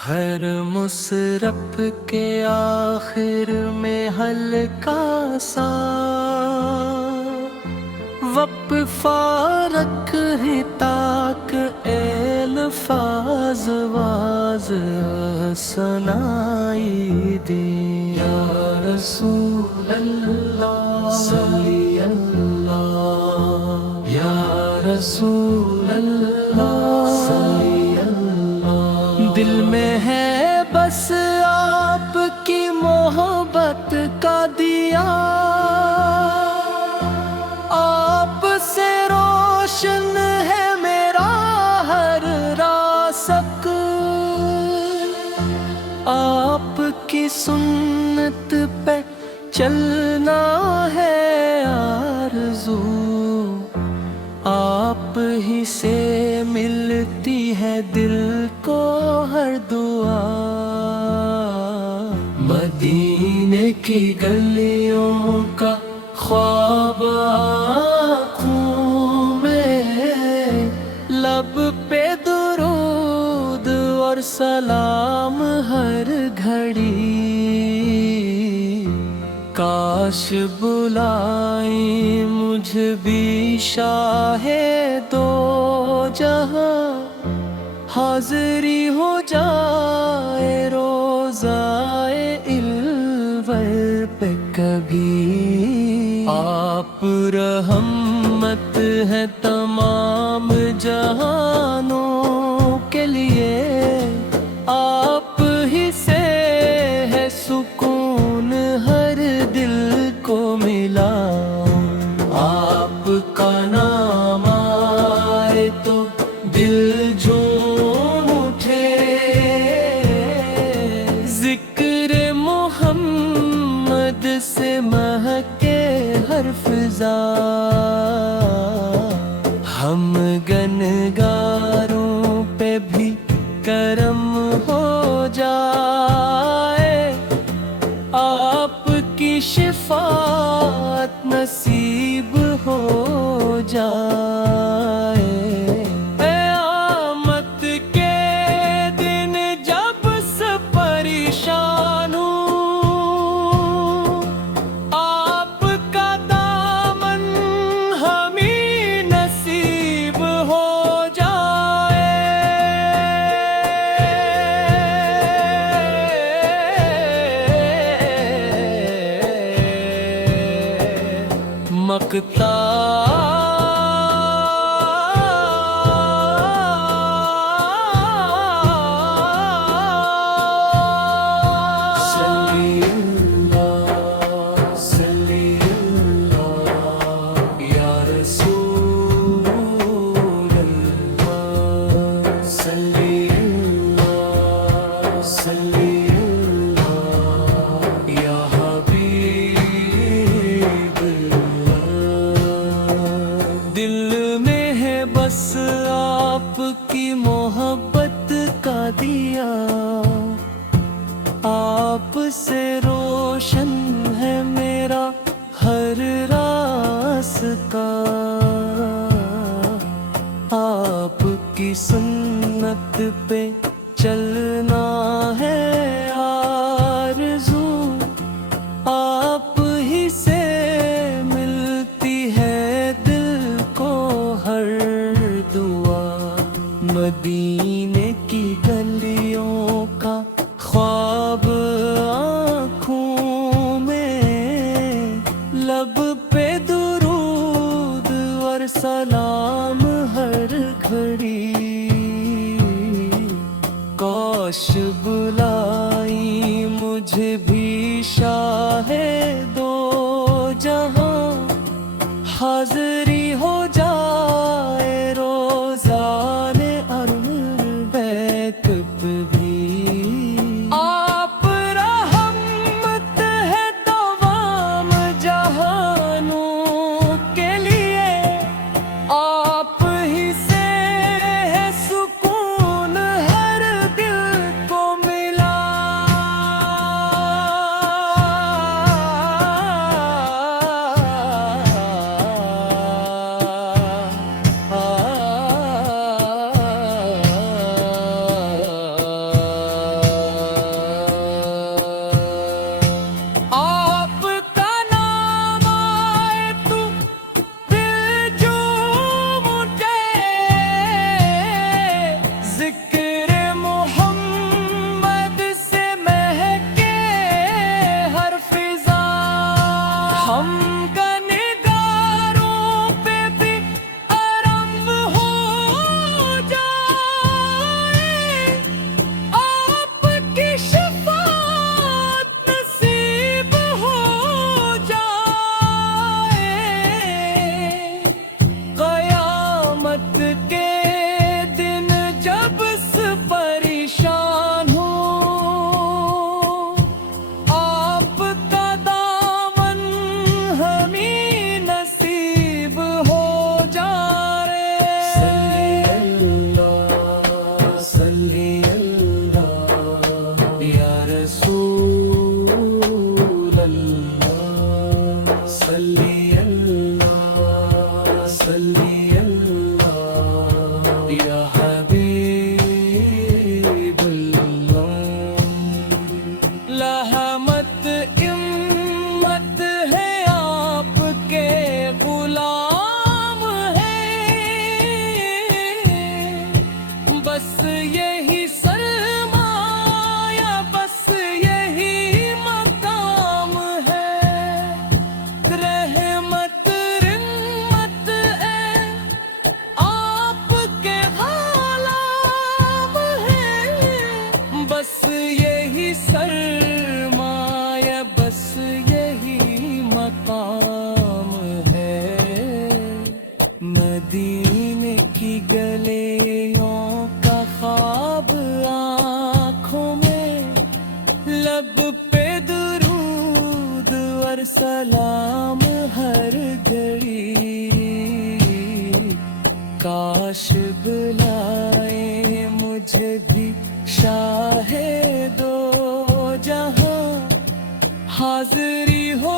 ہر مصرف کے آخر میں ہلکا سا وقفہ رکھ ہی تاک الفاظ واز سنائی دی یا رسول اللہ صلی اللہ یا رسول اللہ صلی اللہ دل میں ہے بس آپ کی محبت کا دیا آپ سے روشن ہے میرا ہر راسک آپ کی سنت پہ چلنا ہے آرزو آپ ہی سے ملتی ہے دل کو ہر دعا مدینے کی گلیوں کا خواب آنکھوں میں لب پہ درود اور سلام ہر گھڑی کاش بلائیں مجھ بھی شاہ دو جہاں حاضری ہو جائے روزائے الور پہ کبھی آپ رحمت ہے تمام جہانوں کے لیے آپ ہی سے ہے سکون ہر دل کو ملا آپ کا نام آئے تو دل جھوم اٹھے ذکر محمد سے مہکے ہر فضا ہم گنگاروں پہ بھی کرم ہو جائے آپ کی شفاعت نصیب ہو جائے قیامت کے دن جب سے پریشان ہوں آپ کا دامن ہمیں نصیب ہو جائے مقتا دل میں ہے بس آپ کی محبت کا دیا آپ سے روشن ہے میرا ہر راستہ آپ کی سنت پہ چلنا ہے آرزو آپ ہی سے ملتی ہے دل کو ہر دعا مدینے کی گلیوں کا خواب آنکھوں میں لب پہ درود اور سلام ہر گھڑی کاش بلائی مجھے بھی شاہ دو جہاں حاضری ہو جائے روزان اربعین بھی آپ رحمت ہے تمام جہانوں کے لیے آپ ہی سے ہے سکون ہر دل کو ملا بس یہی سرمایہ، بس یہی مقام ہے، مدینے کی گلیوں کا خواب آنکھوں میں، لب پہ درود اور سلام ہر گھڑی، کاش بلائے مجھے بھی شاہ دو جہاں، حاضری ہو